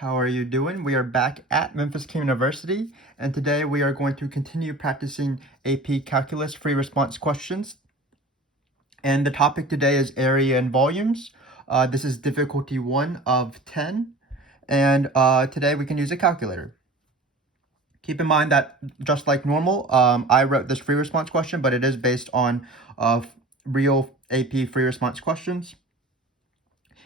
How are you doing? We are back at Memphis Communiversity, and today we are going to continue practicing AP Calculus free response questions. And the topic today is area and volumes. This is difficulty 1 of 10, and today we can use a calculator. Keep in mind that just like normal, I wrote this free response question, but it is based on real AP free response questions.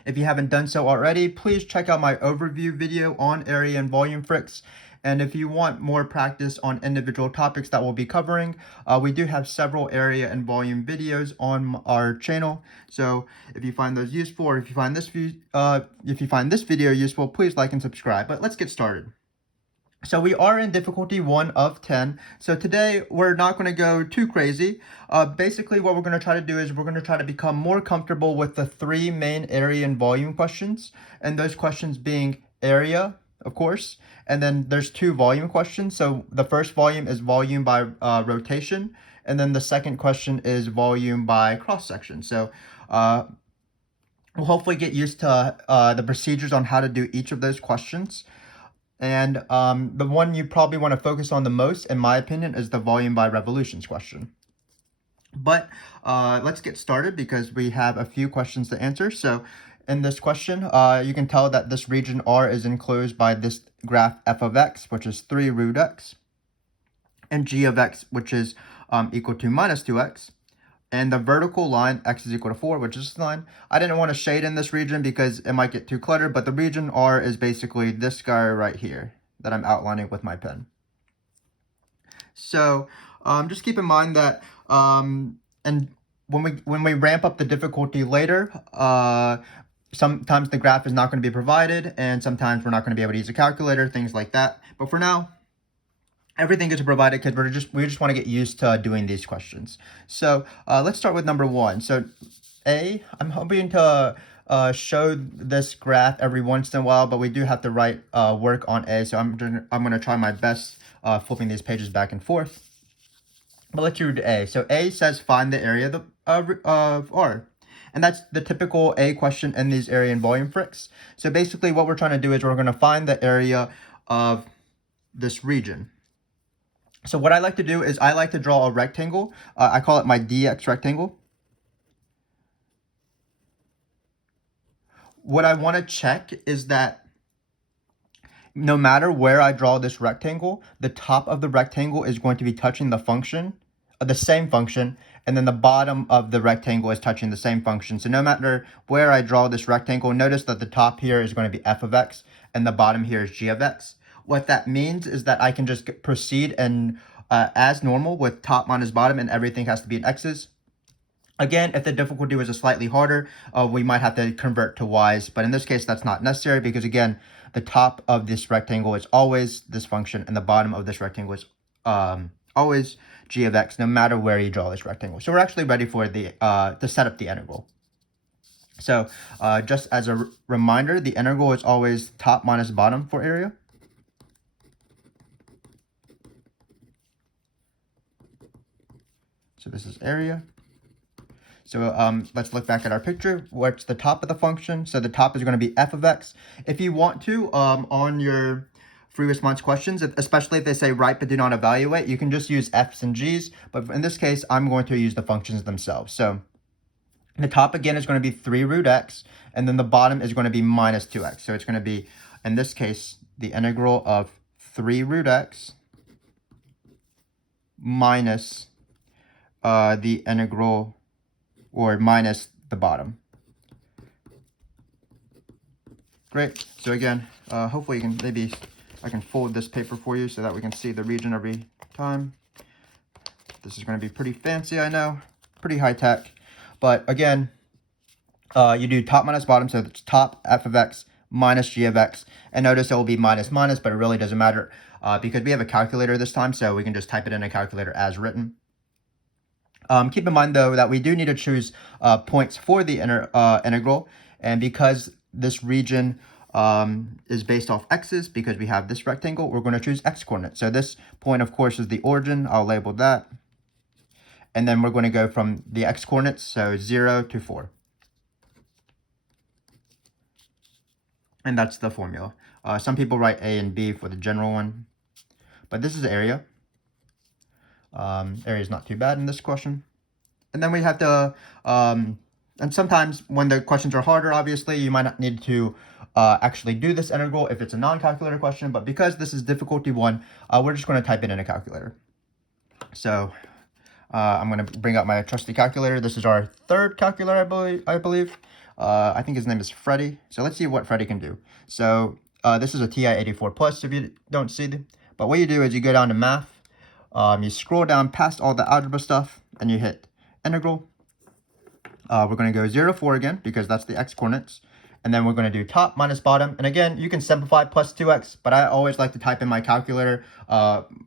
If you haven't done so already, please check out my overview video on area and volume FRQs. And if you want more practice on individual topics that we'll be covering, we do have several area and volume videos on our channel. So if you find those useful, or if you find this video useful, please like and subscribe. But let's get started. So we are in difficulty 1 of 10. So today we're not going to go too crazy. Basically what we're going to try to do is we're going to try to become more comfortable with the 3 main area and volume questions. And those questions being area, of course. And then there's 2 volume questions. So the first volume is volume by rotation. And then the second question is volume by cross-section. So we'll hopefully get used to the procedures on how to do each of those questions. And the one you probably want to focus on the most, in my opinion, is the volume by revolutions question. But let's get started because we have a few questions to answer. So in this question, you can tell that this region R is enclosed by this graph f of x, which is 3 root x, and g of x, which is equal to minus 2x. And the vertical line, x is equal to 4, which is this line. I didn't want to shade in this region because it might get too cluttered, but the region R is basically this guy right here that I'm outlining with my pen. So just keep in mind that, and when we ramp up the difficulty later, sometimes the graph is not going to be provided, and sometimes we're not going to be able to use a calculator, things like that. But for now, everything is provided because we just want to get used to doing these questions. So let's start with number 1. So A, I'm hoping to show this graph every once in a while, but we do have to write work on A. So I'm going to try my best flipping these pages back and forth. But let's read A. So A says find the area of R. And that's the typical A question in these area and volume FRQs. So basically what we're trying to do is we're going to find the area of this region. So what I like to do is I like to draw a rectangle. I call it my dx rectangle. What I want to check is that no matter where I draw this rectangle, the top of the rectangle is going to be touching the function, the same function, and then the bottom of the rectangle is touching the same function. So no matter where I draw this rectangle, notice that the top here is going to be f of x, and the bottom here is g of x. What that means is that I can just proceed and as normal with top minus bottom, and everything has to be in x's. Again, if the difficulty was slightly harder, we might have to convert to y's, but in this case, that's not necessary because, again, the top of this rectangle is always this function, and the bottom of this rectangle is always g of x, no matter where you draw this rectangle. So we're actually ready for the to set up the integral. So just as a reminder, the integral is always top minus bottom for area. So this is area. So let's look back at our picture. What's the top of the function? So the top is going to be f of x. If you want to, on your free response questions, especially if they say write but do not evaluate, you can just use f's and g's. But in this case, I'm going to use the functions themselves. So the top, again, is going to be 3 root x, and then the bottom is going to be minus 2x. So it's going to be, in this case, the integral of 3 root x minus the integral, or minus the bottom. Great. So again, hopefully you can, maybe I can fold this paper for you so that we can see the region every time. This is going to be pretty fancy, I know, pretty high tech. But again, you do top minus bottom, so it's top f of x minus g of x. And notice it will be minus minus, but it really doesn't matter because we have a calculator this time, so we can just type it in a calculator as written. Keep in mind, though, that we do need to choose points for the integral. And because this region is based off x's, because we have this rectangle, we're going to choose x coordinates. So this point, of course, is the origin. I'll label that. And then we're going to go from the x coordinates, so 0 to 4. and that's the formula. Some people write A and B for the general one, but this is area. Area is not too bad in this question. And then we have to, and sometimes when the questions are harder, obviously, you might not need to actually do this integral if it's a non-calculator question, but because this is difficulty 1, we're just going to type it in a calculator. So I'm going to bring out my trusty calculator. This is our third calculator, I believe. I think his name is Freddie. So let's see what Freddie can do. So this is a TI-84 Plus if you don't see it. But what you do is you go down to math, you scroll down past all the algebra stuff, and you hit integral. We're going to go 0, 4 again, because that's the x coordinates. And then we're going to do top minus bottom. And again, you can simplify plus 2x, but I always like to type in my calculator,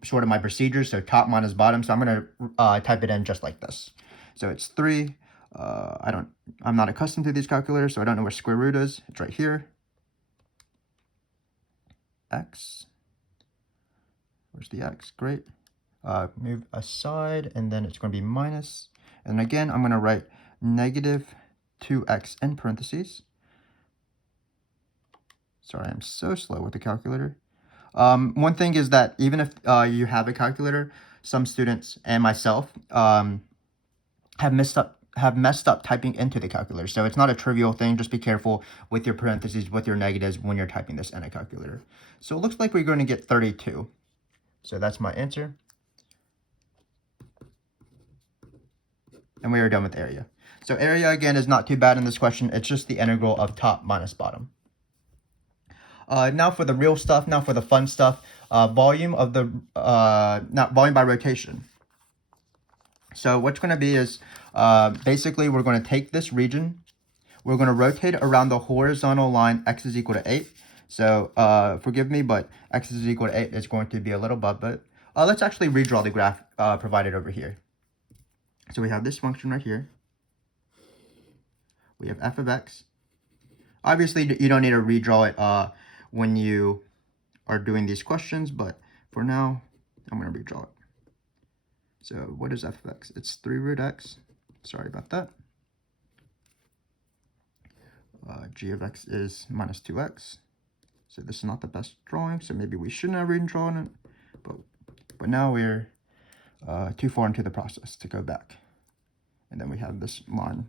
sort of my procedures, so top minus bottom. So I'm going to type it in just like this. So it's 3. I'm not accustomed to these calculators, so I don't know where square root is. It's right here. X. Where's the x? Great. Move aside, and then it's going to be minus. And again, I'm going to write negative 2x in parentheses. Sorry, I'm so slow with the calculator. One thing is that even if you have a calculator, some students and myself have messed up typing into the calculator. So it's not a trivial thing. Just be careful with your parentheses, with your negatives when you're typing this in a calculator. So it looks like we're going to get 32. So that's my answer. And we are done with area. So area, again, is not too bad in this question. It's just the integral of top minus bottom. Now for the real stuff, now for the fun stuff, volume of the, not volume by rotation. So what's going to be is, basically we're going to take this region, we're going to rotate around the horizontal line x is equal to 8. So forgive me, but x is equal to 8 is going to be a little above, but let's actually redraw the graph provided over here. So we have this function right here. We have f of x. Obviously, you don't need to redraw it when you are doing these questions, but for now, I'm going to redraw it. So what is f of x? It's 3 root x. Sorry about that. G of x is minus 2x. So this is not the best drawing, so maybe we shouldn't have redrawn it. But now we're too far into the process to go back. And then we have this line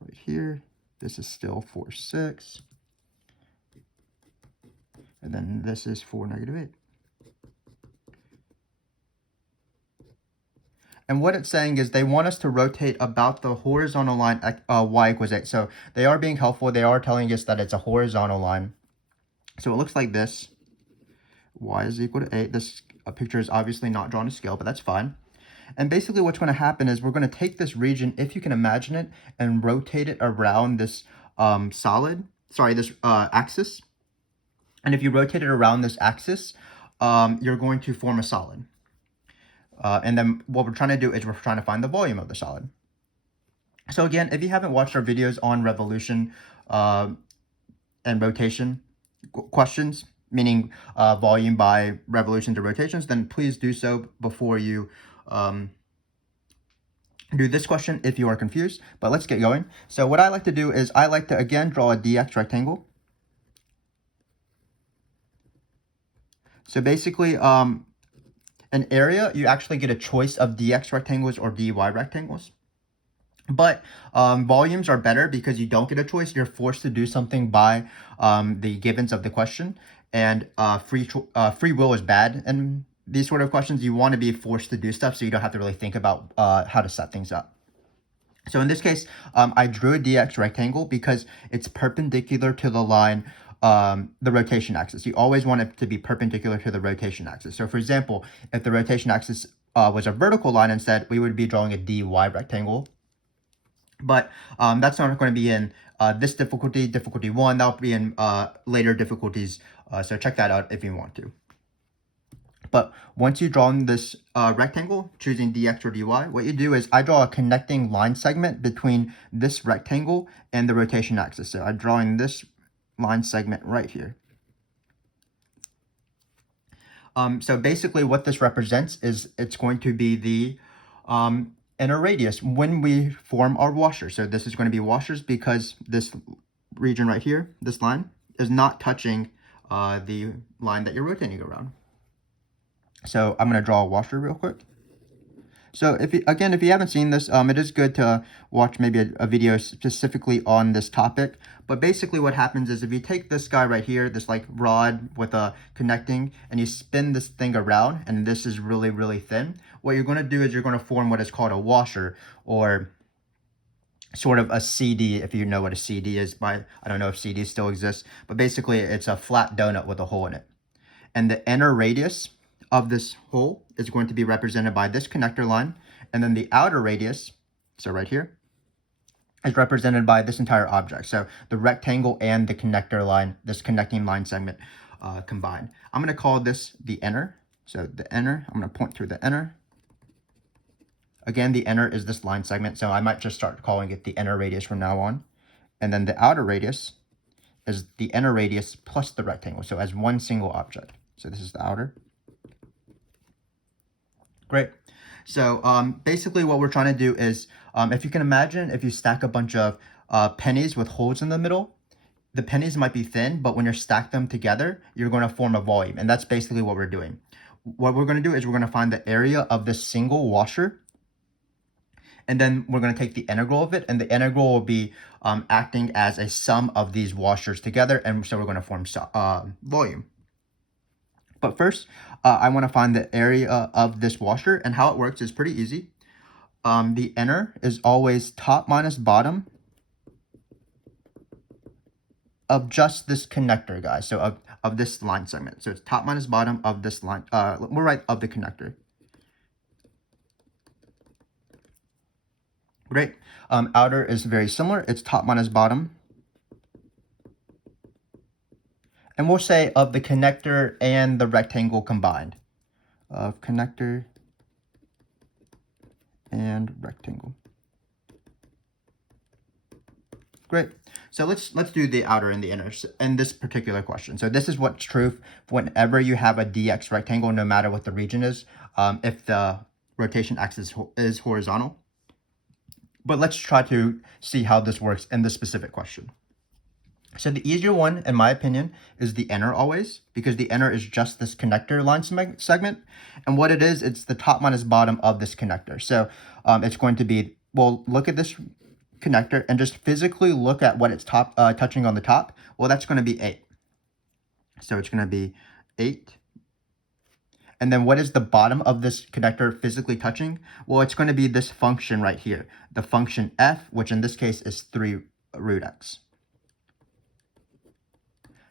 right here. This is still 4, 6. And then this is 4, negative 8. And what it's saying is they want us to rotate about the horizontal line y equals 8. So they are being helpful. They are telling us that it's a horizontal line. So it looks like this. Y is equal to 8. This picture is obviously not drawn to scale, but that's fine. And basically what's going to happen is we're going to take this region, if you can imagine it, and rotate it around this this axis. And if you rotate it around this axis, you're going to form a solid. And then what we're trying to do is we're trying to find the volume of the solid. So again, if you haven't watched our videos on revolution and rotation questions, meaning volume by revolutions or rotations, then please do so before you do this question if you are confused. But let's get going. So what I like to do is I like to, again, draw a dx rectangle. So basically, an area, you actually get a choice of dx rectangles or dy rectangles. But volumes are better because you don't get a choice. You're forced to do something by the givens of the question. And free will is bad. And these sort of questions, you want to be forced to do stuff so you don't have to really think about how to set things up. So in this case, I drew a dx rectangle because it's perpendicular to the line, the rotation axis. You always want it to be perpendicular to the rotation axis. So for example, if the rotation axis was a vertical line instead, we would be drawing a dy rectangle. But that's not going to be in this difficulty 1. That'll be in later difficulties. So check that out if you want to. But once you've drawn this rectangle, choosing dx or dy, what you do is I draw a connecting line segment between this rectangle and the rotation axis. So I'm drawing this line segment right here. So basically what this represents is it's going to be the inner radius when we form our washers. So this is going to be washers because this region right here, this line, is not touching the line that you're rotating around. So I'm going to draw a washer real quick. So if you haven't seen this, it is good to watch maybe a video specifically on this topic. But basically what happens is if you take this guy right here, this like rod with a connecting, and you spin this thing around, and this is really, really thin, what you're going to do is you're going to form what is called a washer, or sort of a CD, if you know what a CD is. I don't know if CD still exists, but basically it's a flat donut with a hole in it. And the inner radius of this hole is going to be represented by this connector line, and then the outer radius, so right here, is represented by this entire object. So the rectangle and the connector line, this connecting line segment combined. I'm going to call this the inner. So the inner, I'm going to point through the inner. Again, the inner is this line segment, so I might just start calling it the inner radius from now on. And then the outer radius is the inner radius plus the rectangle, so as one single object. So this is the outer. Great. So basically what we're trying to do is, if you can imagine, if you stack a bunch of pennies with holes in the middle, the pennies might be thin, but when you stack them together, you're going to form a volume. And that's basically what we're doing. What we're going to do is we're going to find the area of this single washer, and then we're going to take the integral of it, and the integral will be acting as a sum of these washers together, and so we're going to form volume. But first, I want to find the area of this washer, and how it works is pretty easy. The inner is always top minus bottom of just this connector, guys. So of this line segment. So it's top minus bottom of this line, we're right, of the connector. Great. Outer is very similar. It's top minus bottom. And we'll say of the connector and the rectangle combined. Of connector and rectangle. Great. So let's do the outer and the inner in this particular question. So this is what's true whenever you have a dx rectangle, no matter what the region is, if the rotation axis is horizontal. But let's try to see how this works in this specific question. So the easier one, in my opinion, is the inner always, because the inner is just this connector line segment. And what it is, it's the top minus bottom of this connector. So it's going to be, well, look at this connector and just physically look at what it's touching on the top. Well, that's going to be 8. So it's going to be 8. And then what is the bottom of this connector physically touching? Well, it's going to be this function right here, the function f, which in this case is 3 root x.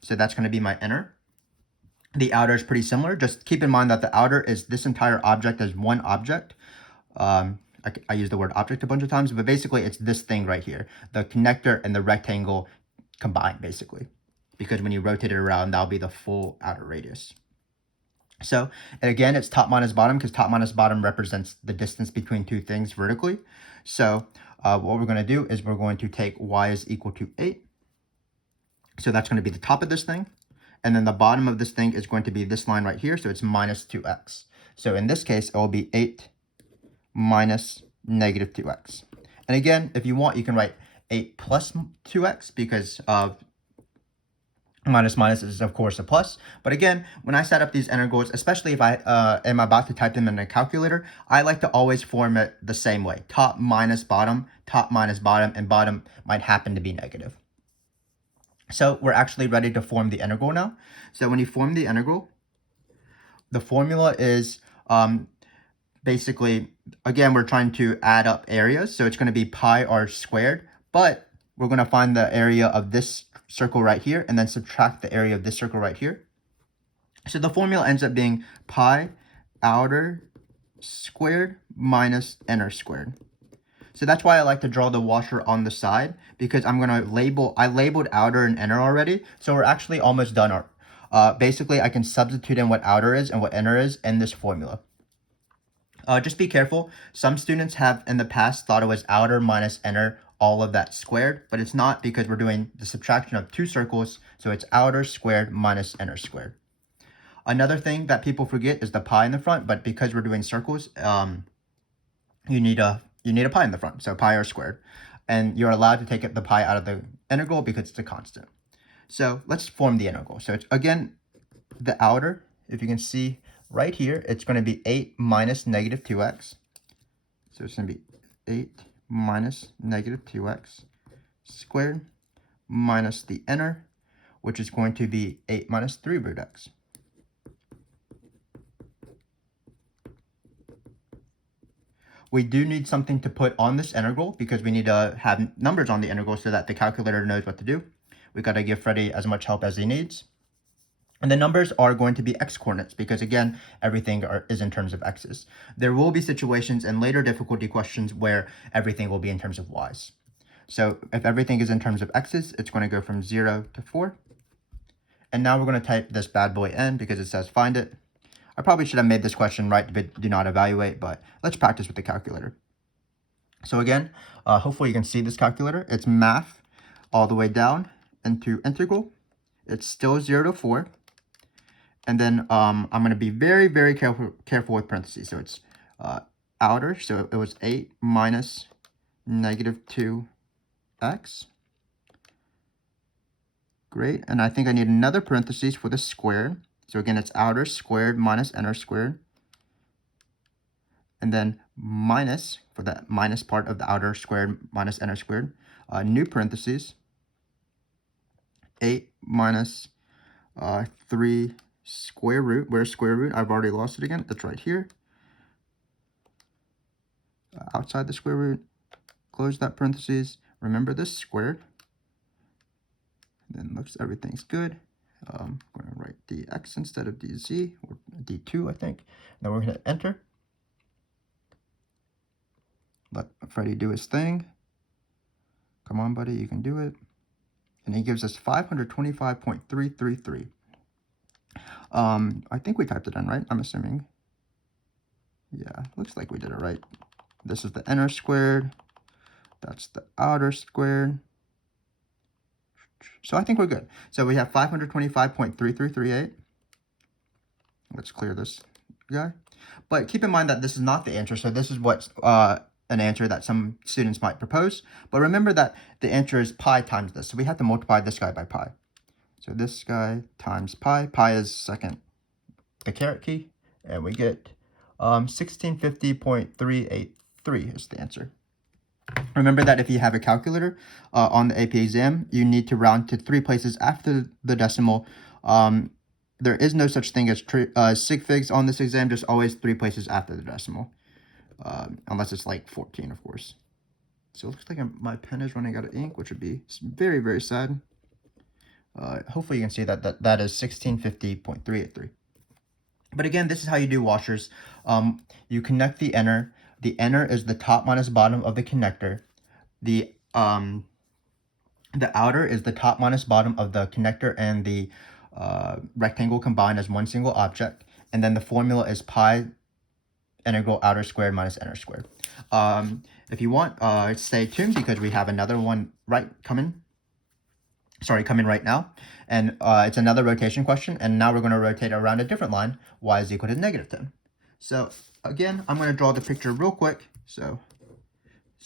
So that's going to be my inner. The outer is pretty similar. Just keep in mind that the outer is this entire object as one object. I use the word object a bunch of times, but basically it's this thing right here, the connector and the rectangle combined, basically, because when you rotate it around, that'll be the full outer radius. So again, it's top minus bottom, because top minus bottom represents the distance between two things vertically. So what we're going to do is we're going to take y is equal to 8. So that's going to be the top of this thing. And then the bottom of this thing is going to be this line right here. So it's minus 2x. So in this case, it will be 8 minus negative 2x. And again, if you want, you can write 8 plus 2x, because of minus is of course a plus. But again, when I set up these integrals, especially if I am about to type them in a calculator, I like to always form it the same way. Top minus bottom, and bottom might happen to be negative. So we're actually ready to form the integral now. So when you form the integral, the formula is basically, again, we're trying to add up areas. So it's going to be pi r squared, but we're going to find the area of this circle right here and then subtract the area of this circle right here. So the formula ends up being pi outer squared minus inner squared. So that's why I like to draw the washer on the side, because I'm going to I labeled outer and inner already. So we're actually almost done. Basically, I can substitute in what outer is and what inner is in this formula. Just be careful. Some students have in the past thought it was outer minus inner, all of that squared, but it's not, because we're doing the subtraction of two circles. So it's outer squared minus inner squared. Another thing that people forget is the pi in the front, but because we're doing circles, you need a pi in the front, so pi r squared. And you're allowed to take the pi out of the integral because it's a constant. So let's form the integral. So it's, again, the outer, if you can see right here, it's going to be 8 minus negative 2x. So it's going to be 8 minus negative 2x squared minus the inner, which is going to be 8 minus 3 root x. We do need something to put on this integral because we need to have numbers on the integral so that the calculator knows what to do. We got to give Freddie as much help as he needs. And the numbers are going to be x coordinates because, again, everything is in terms of x's. There will be situations in later difficulty questions where everything will be in terms of y's. So if everything is in terms of x's, it's going to go from 0 to 4. And now we're going to type this bad boy in because it says find it. I probably should have made this question right, but do not evaluate, but let's practice with the calculator. So again, hopefully you can see this calculator. It's math all the way down into integral. It's still 0 to 4. And then I'm going to be very, very careful with parentheses. So it's outer, so it was 8 minus negative 2x. Great, and I think I need another parentheses for the squared. So again, it's outer squared minus inner squared. And then minus, for that minus part of the outer squared minus inner squared, new parentheses, 8 minus 3 square root. Where's square root? I've already lost it again. It's right here. Outside the square root, close that parentheses. Remember this squared. Then looks everything's good. I'm going to write dx instead of dz, or d2, I think. Now we're going to enter. Let Freddie do his thing. Come on, buddy, you can do it. And he gives us 525.333. I think we typed it in right, I'm assuming. Yeah, looks like we did it right. This is the inner squared. That's the outer squared. So I think we're good. So we have 525.3338. Let's clear this guy. But keep in mind that this is not the answer. So this is what's an answer that some students might propose. But remember that the answer is pi times this. So we have to multiply this guy by pi. So this guy times pi. Pi is second, the caret key. And we get 1650.383 is the answer. Remember that if you have a calculator on the AP exam, you need to round to 3 places after the decimal. There is no such thing as sig figs on this exam, just always 3 places after the decimal. Unless it's like 14, of course. So it looks like my pen is running out of ink, which would be very, very sad. Hopefully you can see that is 1650.383. But again, this is how you do washers. You connect the inner. The inner is the top minus bottom of the connector. The outer is the top minus bottom of the connector and the rectangle combined as one single object. And then the formula is pi integral outer squared minus inner squared. If you want, stay tuned because we have another one coming right now. And it's another rotation question. And now we're going to rotate around a different line. Y is equal to negative 10. So again, I'm going to draw the picture real quick. So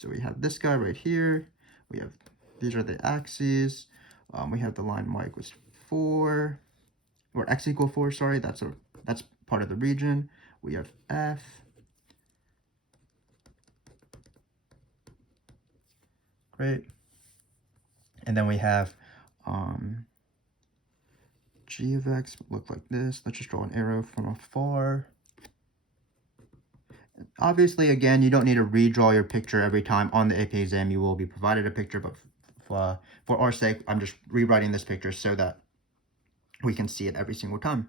we have this guy right here. These are the axes. We have the line y equals 4, or x equal 4, sorry. That's part of the region. We have F. Great. And then we have g of x look like this. Let's just draw an arrow from afar. Obviously, again, you don't need to redraw your picture every time on the AP exam. You will be provided a picture, but for our sake, I'm just rewriting this picture so that we can see it every single time.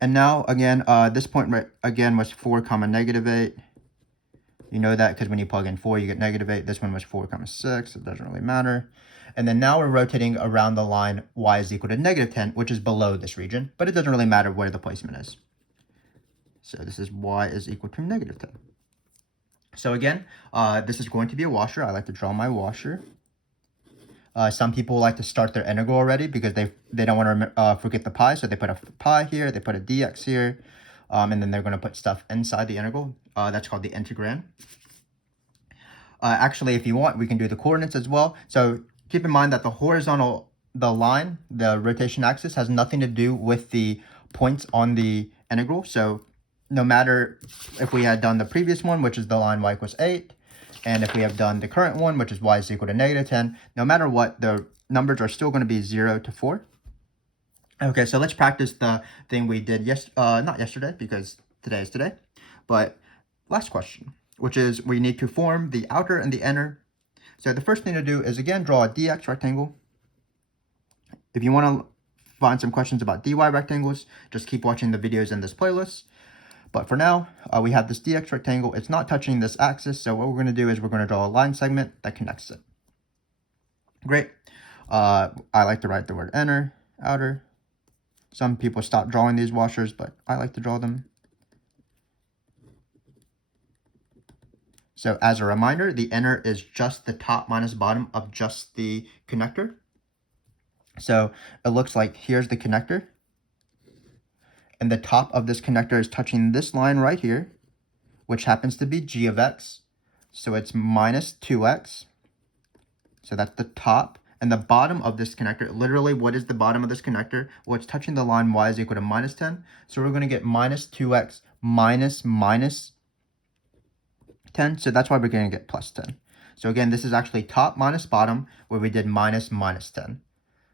And now, again, this point right again was 4 comma negative 8. You know that because when you plug in 4, you get negative 8. This one was 4 comma 6. It doesn't really matter. And then now we're rotating around the line y is equal to negative 10, which is below this region, but it doesn't really matter where the placement is. So this is y is equal to negative 10. So again, this is going to be a washer. I like to draw my washer. Some people like to start their integral already because they don't want to forget the pi. So they put a pi here, they put a dx here, and then they're going to put stuff inside the integral. That's called the integrand. Actually, if you want, we can do the coordinates as well. So keep in mind that the horizontal the line, the rotation axis, has nothing to do with the points on the integral. So no matter if we had done the previous one, which is the line y equals 8, and if we have done the current one, which is y is equal to negative 10, no matter what, the numbers are still going to be 0 to 4. Okay, so let's practice the thing we did not yesterday, because today is today, but last question, which is we need to form the outer and the inner. So the first thing to do is, again, draw a dx rectangle. If you want to find some questions about dy rectangles, just keep watching the videos in this playlist. But for now, we have this dx rectangle. It's not touching this axis, so what we're going to do is we're going to draw a line segment that connects it. Great. I like to write the word inner, outer. Some people stop drawing these washers, but I like to draw them. So as a reminder, the inner is just the top minus bottom of just the connector. So it looks like here's the connector. And the top of this connector is touching this line right here, which happens to be g of x. So it's minus 2x. So that's the top. And the bottom of this connector, literally, what is the bottom of this connector? Well, it's touching the line y is equal to minus 10. So we're going to get minus 2x minus 10. So that's why we're going to get plus 10. So again, this is actually top minus bottom, where we did minus 10.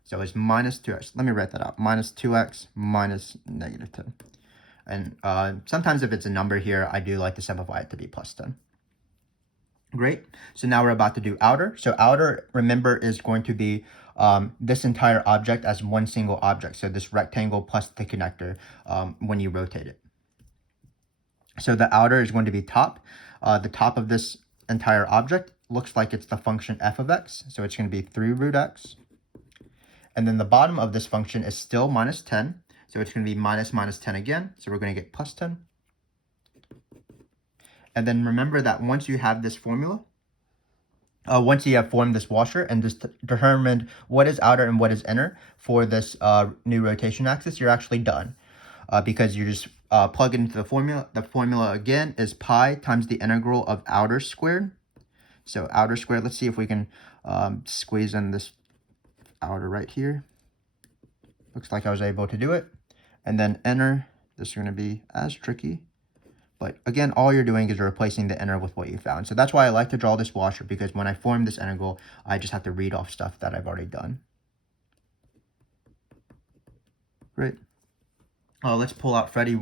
So it's minus 2x. Let me write that out. Minus 2x minus negative 10. And sometimes if it's a number here, I do like to simplify it to be plus 10. Great. So now we're about to do outer. So outer, remember, is going to be this entire object as one single object. So this rectangle plus the connector when you rotate it. So the outer is going to be top. The top of this entire object looks like it's the function f of x. So it's going to be 3 root x. And then the bottom of this function is still minus 10. So it's going to be minus 10 again. So we're going to get plus 10. And then remember that once you have this formula, once you have formed this washer and just determined what is outer and what is inner for this new rotation axis, you're actually done. Because you just plug it into the formula. The formula, again, is pi times the integral of outer squared. So outer squared, let's see if we can squeeze in this outer right here. Looks like I was able to do it. And then inner, this is going to be as tricky. But again, all you're doing is replacing the inner with what you found. So that's why I like to draw this washer, because when I form this integral, I just have to read off stuff that I've already done. Great. Let's pull out Freddy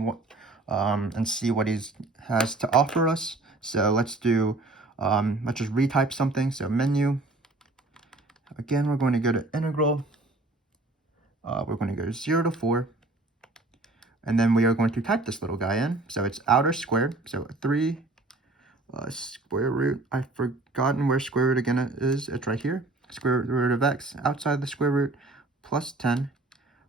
and see what he has to offer us. So let's do, let's just retype something. So menu. Again, we're going to go to integral. We're going to go 0 to 4. And then we are going to type this little guy in. So it's outer squared. So 3 square root. I've forgotten where square root again is. It's right here. Square root of x outside the square root plus 10.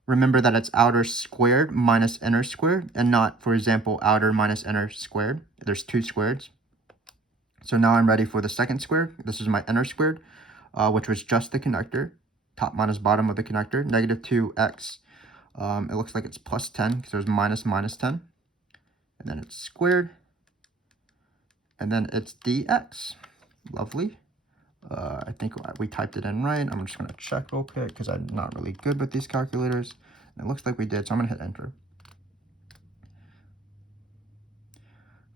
Remember that it's outer squared minus inner squared, and not, for example, outer minus inner squared. There's 2 squareds. So now I'm ready for the second squared. This is my inner squared, which was just the connector. Top minus bottom of the connector. Negative 2x. It looks like it's plus 10 because there's minus 10. And then it's squared. And then it's dx. Lovely. I think we typed it in right. I'm just going to check real quick because I'm not really good with these calculators. And it looks like we did, so I'm going to hit enter.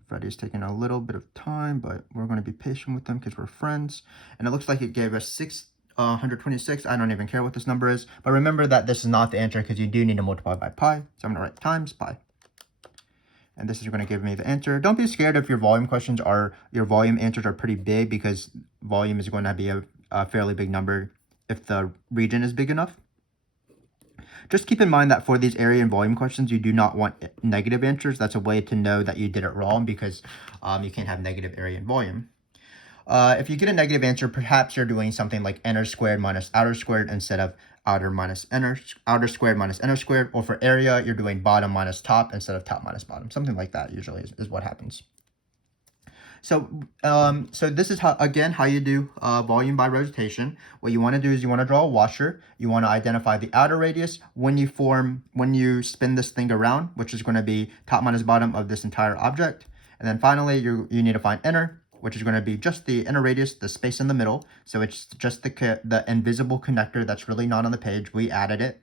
Freddy's taking a little bit of time, but we're going to be patient with them because we're friends. And it looks like it gave us 626. I don't even care what this number is. But remember that this is not the answer because you do need to multiply by pi. So I'm going to write times pi. And this is going to give me the answer. Don't be scared if your volume answers are pretty big, because volume is going to be a fairly big number if the region is big enough. Just keep in mind that for these area and volume questions, you do not want negative answers. That's a way to know that you did it wrong, because you can't have negative area and volume. If you get a negative answer, perhaps you're doing something like inner squared minus outer squared instead of outer squared minus inner squared, or for area, you're doing bottom minus top instead of top minus bottom. Something like that usually is what happens. So, so this is how you do volume by rotation. What you want to do is you want to draw a washer. You want to identify the outer radius when you spin this thing around, which is going to be top minus bottom of this entire object. And then finally, you need to find inner. which is going to be just the inner radius, the space in the middle. So it's just the invisible connector that's really not on the page. We added it.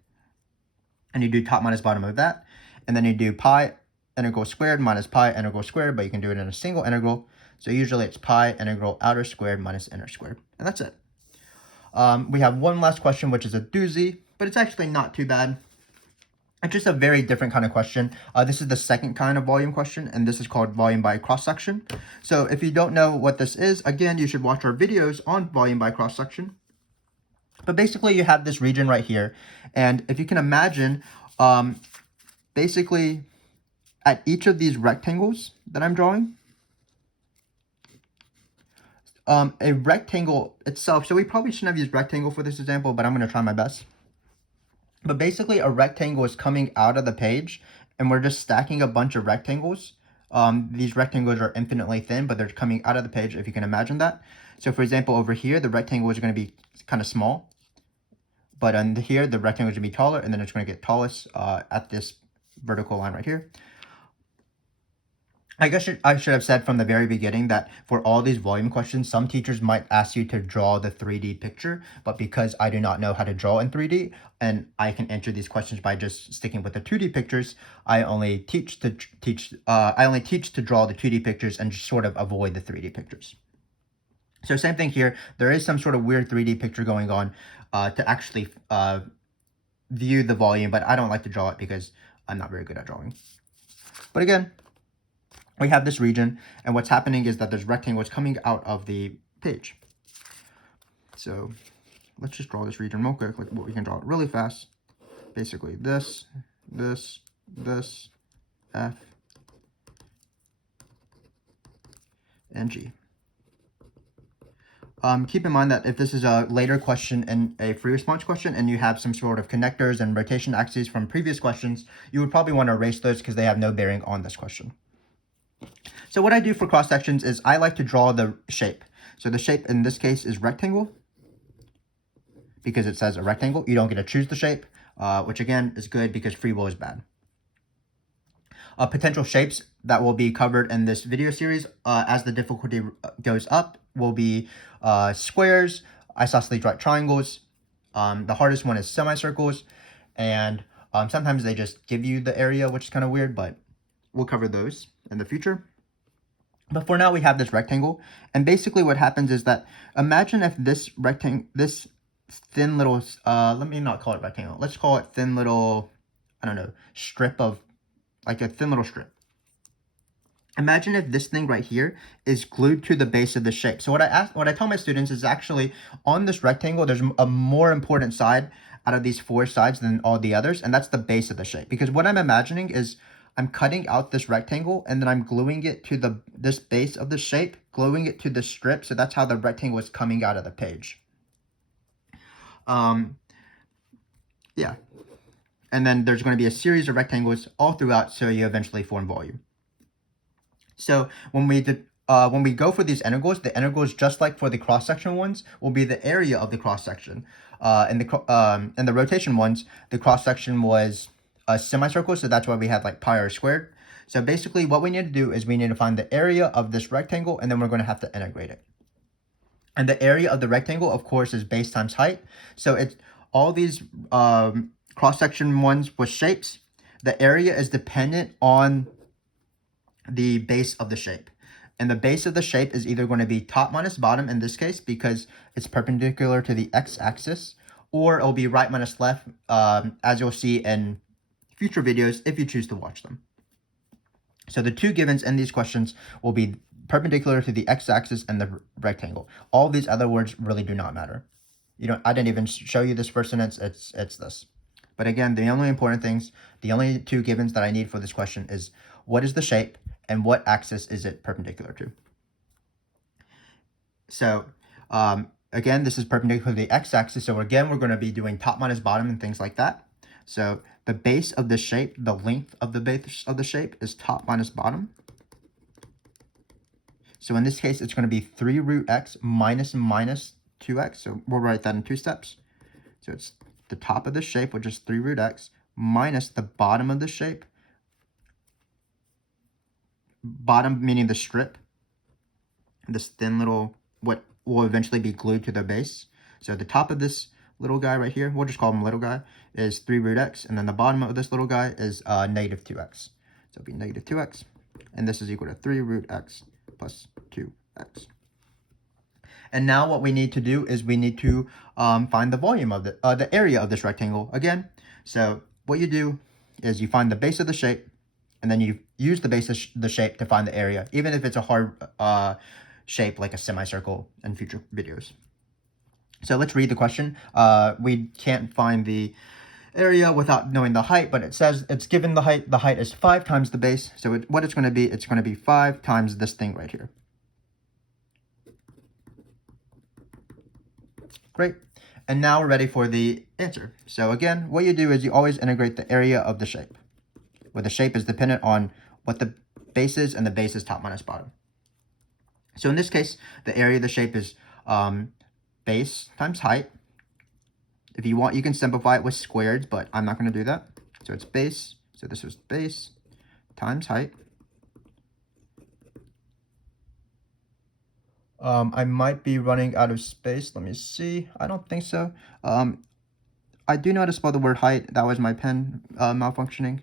And you do top minus bottom of that. And then you do pi integral squared minus pi integral squared, but you can do it in a single integral. So usually it's pi integral outer squared minus inner squared. And that's it. We have one last question, which is a doozy, but it's actually not too bad. It's just a very different kind of question. This is the second kind of volume question, and this is called volume by cross-section. So if you don't know what this is, again, you should watch our videos on volume by cross-section. But basically, you have this region right here, and if you can imagine, basically, at each of these rectangles that I'm drawing, a rectangle itself, so we probably shouldn't have used rectangle for this example, but I'm going to try my best. But basically, a rectangle is coming out of the page, and we're just stacking a bunch of rectangles. These rectangles are infinitely thin, but they're coming out of the page, if you can imagine that. So for example, over here, the rectangle is going to be kind of small. But under here, the rectangle is going to be taller, and then it's going to get tallest at this vertical line right here. I guess I should have said from the very beginning that for all these volume questions, some teachers might ask you to draw the 3D picture, but because I do not know how to draw in 3D, and I can answer these questions by just sticking with the 2D pictures, I only teach to draw the 2D pictures and just sort of avoid the 3D pictures. So same thing here. There is some sort of weird 3D picture going on to actually view the volume, but I don't like to draw it because I'm not very good at drawing. But again, we have this region, and what's happening is that there's rectangles coming out of the page. So let's just draw this region real quick, like what we can draw it really fast. Basically this, F, and G. Keep in mind that if this is a later question and a free response question and you have some sort of connectors and rotation axes from previous questions, you would probably want to erase those because they have no bearing on this question. So what I do for cross sections is I like to draw the shape. So the shape in this case is rectangle because it says a rectangle. You don't get to choose the shape, which again is good because free will is bad. Potential shapes that will be covered in this video series as the difficulty goes up will be squares, isosceles right triangles. The hardest one is semicircles, and sometimes they just give you the area, which is kind of weird, but we'll cover those in the future. But for now, we have this rectangle, and basically what happens is that imagine if this thin little, let me not call it rectangle, let's call it thin little, I don't know, strip of, like a thin little strip. Imagine if this thing right here is glued to the base of the shape. So what I tell my students is actually on this rectangle, there's a more important side out of these four sides than all the others, and that's the base of the shape. Because what I'm imagining is I'm cutting out this rectangle and then I'm gluing it to this base of the shape, gluing it to the strip. So that's how the rectangle is coming out of the page. Yeah. And then there's going to be a series of rectangles all throughout, so you eventually form volume. So when we go for these integrals, the integrals, just like for the cross-section ones, will be the area of the cross-section. In the rotation ones, the cross-section was a semicircle, so that's why we had like pi r squared. So basically what we need to do is we need to find the area of this rectangle, and then we're going to have to integrate it. And the area of the rectangle, of course, is base times height. So it's all these cross-section ones with shapes. The area is dependent on the base of the shape. And the base of the shape is either going to be top minus bottom in this case because it's perpendicular to the x-axis, or it'll be right minus left, as you'll see in future videos if you choose to watch them. So the two givens in these questions will be perpendicular to the x-axis and the rectangle. All these other words really do not matter. I didn't even show you this first sentence. It's this. But again, the only important things, the only two givens that I need for this question is what is the shape and what axis is it perpendicular to. So again, this is perpendicular to the x-axis. So again, we're going to be doing top minus bottom and things like that. So the base of the shape, the length of the base of the shape is top minus bottom. So in this case, it's going to be 3 root x minus 2x. So we'll write that in 2 steps. So it's the top of the shape, which is 3 root x, minus the bottom of the shape. Bottom meaning the strip, this thin little, what will eventually be glued to the base. So the top of this little guy right here, we'll just call him little guy, is 3 root x, and then the bottom of this little guy is negative 2x. So it'll be negative 2x, and this is equal to 3 root x plus 2x. And now what we need to do is we need to find the volume of the area of this rectangle again. So what you do is you find the base of the shape, and then you use the base of the shape to find the area, even if it's a hard shape like a semicircle in future videos. So let's read the question. We can't find the area without knowing the height, but it says it's given the height. The height is 5 times the base. So what it's going to be, it's going to be 5 times this thing right here. Great. And now we're ready for the answer. So again, what you do is you always integrate the area of the shape, where the shape is dependent on what the base is, and the base is top minus bottom. So in this case, the area of the shape is base times height. If you want, you can simplify it with squares, but I'm not going to do that. So it's base. So this is base times height. I might be running out of space. Let me see. I don't think so. I do know how to spell the word height. That was my pen malfunctioning.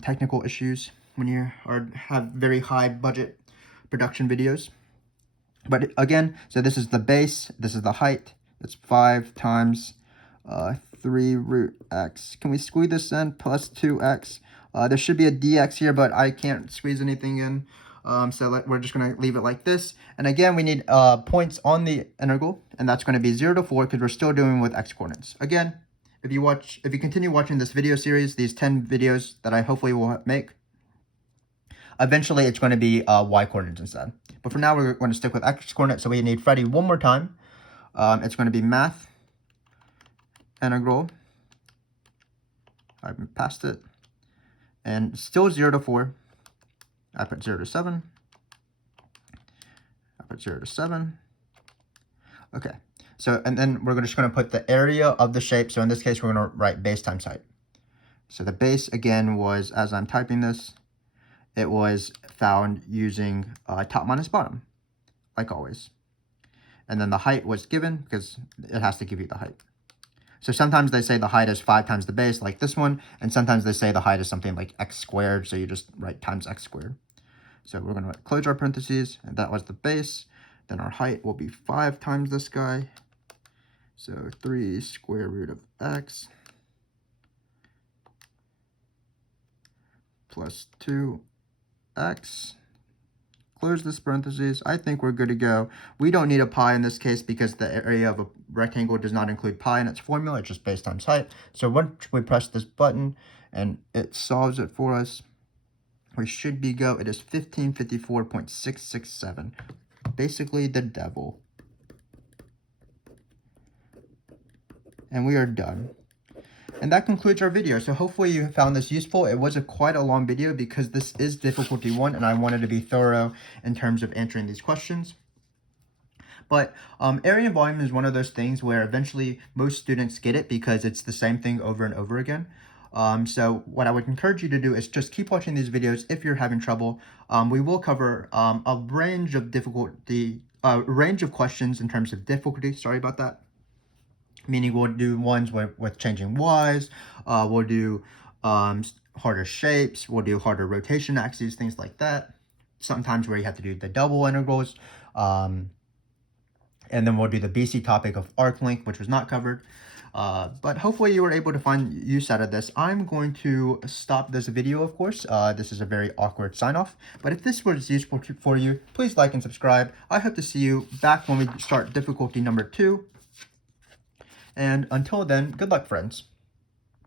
Technical issues when you have very high budget production videos. But again, so this is the base. This is the height. That's 5 times 3 root x. Can we squeeze this in? Plus 2x. There should be a dx here, but I can't squeeze anything in. So we're just going to leave it like this. And again, we need points on the integral, and that's going to be 0 to 4 because we're still doing with x coordinates. Again, if you continue watching this video series, these 10 videos that I hopefully will make, eventually it's going to be y coordinates instead. But for now, we're going to stick with x coordinates. So we need Freddie one more time. It's going to be math integral. I passed it. And still 0 to 4. I put 0 to 7. I put 0 to 7. Okay. So, and then we're just going to put the area of the shape. So in this case, we're going to write base times height. So the base, again, was, as I'm typing this, it was found using top minus bottom, like always. And then the height was given because it has to give you the height. So sometimes they say the height is 5 times the base, like this one, and sometimes they say the height is something like x squared, so you just write times x squared. So we're going to close our parentheses, and that was the base. Then our height will be 5 times this guy. So 3 square root of x plus 2x. Close this parentheses. I think we're good to go. We don't need a pi in this case because the area of a rectangle does not include pi in its formula. It's just base times height. So once we press this button and it solves it for us, we should be go. It is 1554.667. Basically the devil. And we are done. And that concludes our video. So hopefully you found this useful. It was quite a long video because this is difficulty 1 and I wanted to be thorough in terms of answering these questions. But area and volume is one of those things where eventually most students get it because it's the same thing over and over again. So what I would encourage you to do is just keep watching these videos if you're having trouble. We will cover a range of questions in terms of difficulty. Sorry about that. Meaning we'll do ones with changing y's, we'll do harder shapes, we'll do harder rotation axes, things like that. Sometimes where you have to do the double integrals, and then we'll do the BC topic of arc length, which was not covered. But hopefully you were able to find use out of this. I'm going to stop this video, of course. This is a very awkward sign-off. But if this was useful for you, please like and subscribe. I hope to see you back when we start difficulty number 2. And until then, good luck, friends.